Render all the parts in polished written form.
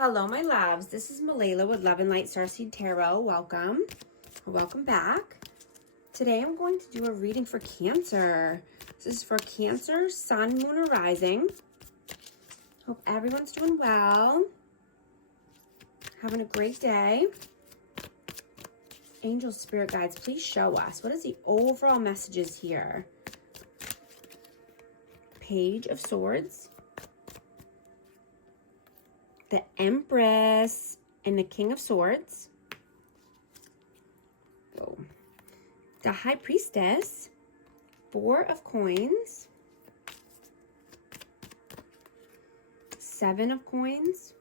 Hello, my loves. This is Malayla with Love and Light Starseed Tarot. Welcome. Welcome back. Today I'm going to do a reading for Cancer. This is for Cancer, Sun, Moon, or Rising. Hope everyone's doing well. Having a great day. Angel Spirit Guides, please show us. What is the overall messages here? Page of Swords. The Empress and the King of Swords. Oh. The High Priestess. Four of Coins. Seven of Coins.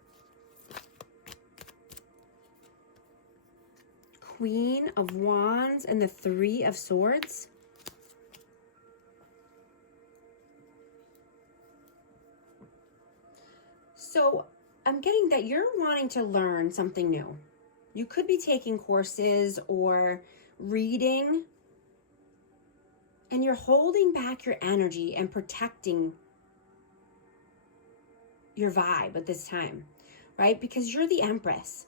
Queen of Wands and the Three of Swords. So I'm getting that you're wanting to learn something new. You could be taking courses or reading, and you're holding back your energy and protecting your vibe at this time, right? Because you're the Empress.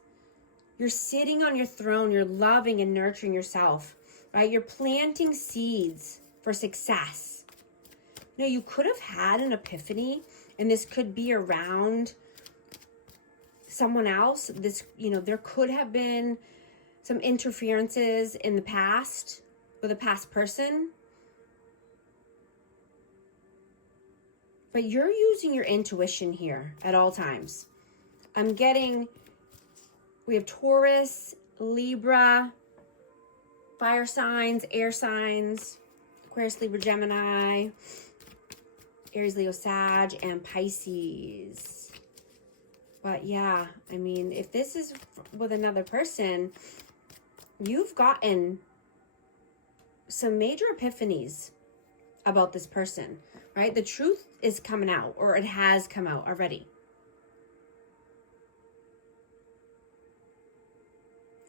You're sitting on your throne. You're loving and nurturing yourself, right? You're planting seeds for success. You know, you could have had an epiphany, and this could be around someone else. This, you know, there could have been some interferences in the past with a past person. But you're using your intuition here at all times. I'm getting, we have Taurus, Libra, fire signs, air signs, Aquarius, Libra, Gemini, Aries, Leo, Sag, and Pisces. But yeah, I mean, if this is with another person, you've gotten some major epiphanies about this person, right? The truth is coming out, or it has come out already.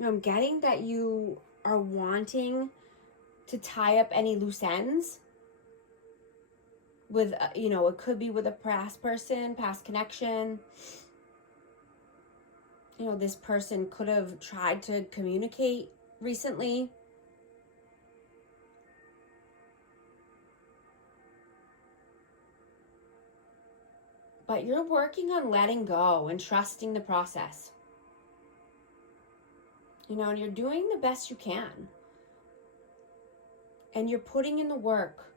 I'm getting that you are wanting to tie up any loose ends with, you know, it could be with a past person, past connection. You know, this person could have tried to communicate recently. But you're working on letting go and trusting the process. You know, and you're doing the best you can. And you're putting in the work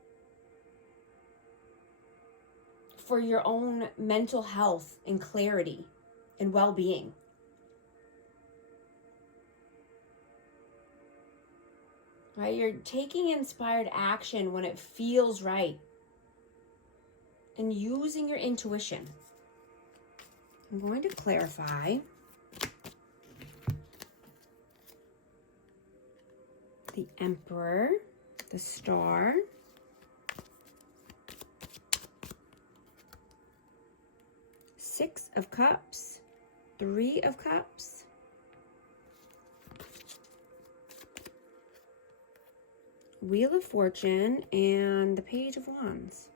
for your own mental health and clarity and well-being. Right? You're taking inspired action when it feels right. And using your intuition. I'm going to clarify. The Emperor, the Star, Six of Cups, Three of Cups, Wheel of Fortune, and the Page of Wands.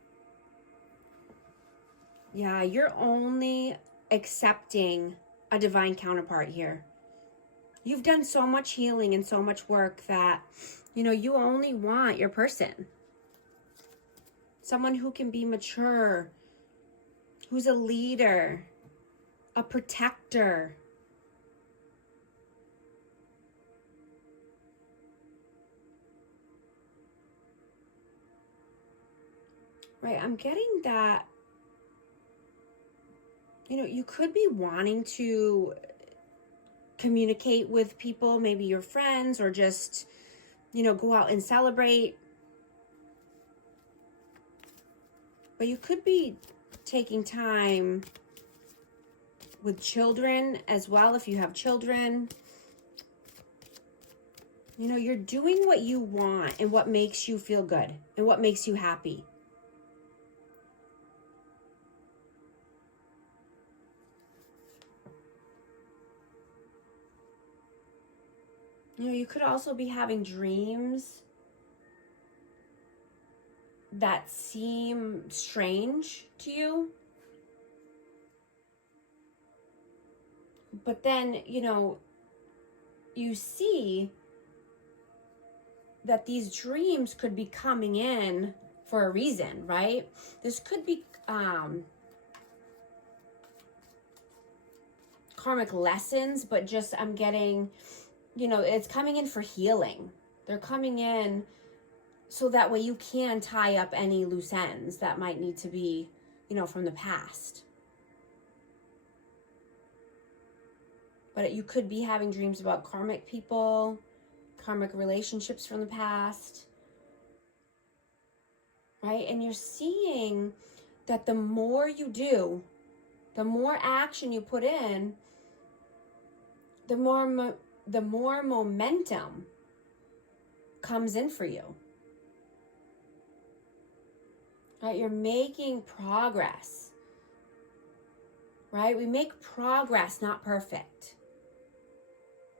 Yeah, you're only accepting a divine counterpart here. You've done so much healing and so much work that, you know, you only want your person. Someone who can be mature, who's a leader, a protector. Right, I'm getting that, you know, you could be wanting to communicate with people, maybe your friends, or just, you know, go out and celebrate. But you could be taking time with children as well, if you have children. You know, you're doing what you want and what makes you feel good and what makes you happy. You know, you could also be having dreams that seem strange to you. But then, you know, you see that these dreams could be coming in for a reason, right? This could be karmic lessons, but just I'm getting, you know, it's coming in for healing. They're coming in so that way you can tie up any loose ends that might need to be, you know, from the past. But you could be having dreams about karmic people, karmic relationships from the past, right? And you're seeing that the more you do, the more action you put in, the more momentum comes in for you. Right? You're making progress. Right? We make progress, not perfect.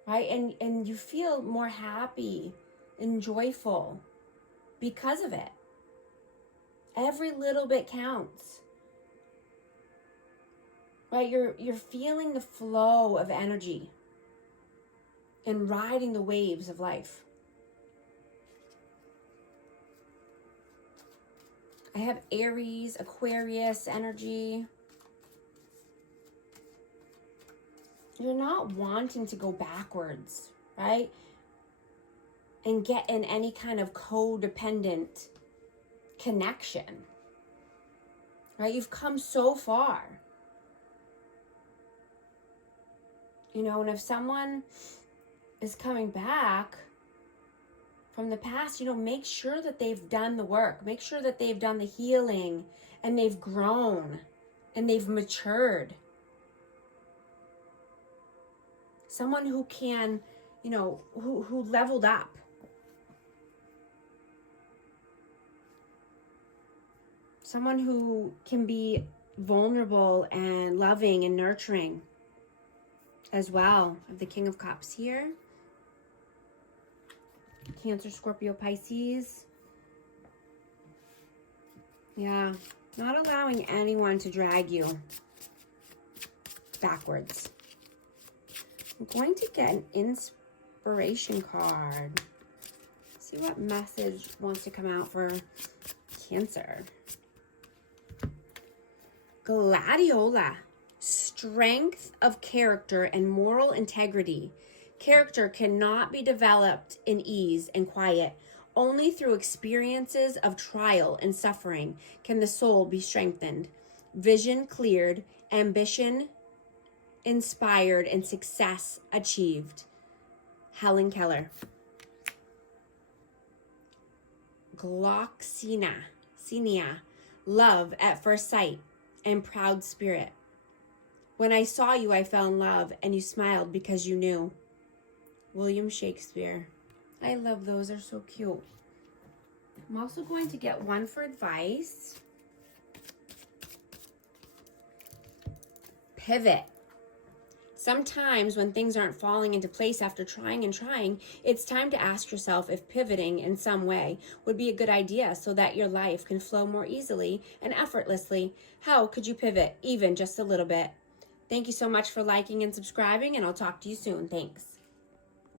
Right? And you feel more happy and joyful because of it. Every little bit counts. Right? You're feeling the flow of energy and riding the waves of life. I have Aries, Aquarius energy. You're not wanting to go backwards, right? And get in any kind of codependent connection, right? You've come so far. You know, and if someone is coming back from the past, you know, make sure that they've done the work. Make sure that they've done the healing and they've grown and they've matured. Someone who can, you know, who leveled up. Someone who can be vulnerable and loving and nurturing as well. I have the King of Cups here. Cancer, Scorpio, Pisces. Yeah, not allowing anyone to drag you backwards. I'm going to get an inspiration card. See what message wants to come out for Cancer. Gladiola. Strength of character and moral integrity. Character cannot be developed in ease and quiet. Only through experiences of trial and suffering can the soul be strengthened, vision cleared, ambition inspired, and success achieved. Helen Keller. Gloxina. Love at first sight and proud spirit. When I saw you, I fell in love, and you smiled because you knew. William Shakespeare. I love those. They're so cute. I'm also going to get one for advice. Pivot. Sometimes when things aren't falling into place after trying and trying, it's time to ask yourself if pivoting in some way would be a good idea so that your life can flow more easily and effortlessly. How could you pivot even just a little bit? Thank you so much for liking and subscribing, and I'll talk to you soon. Thanks.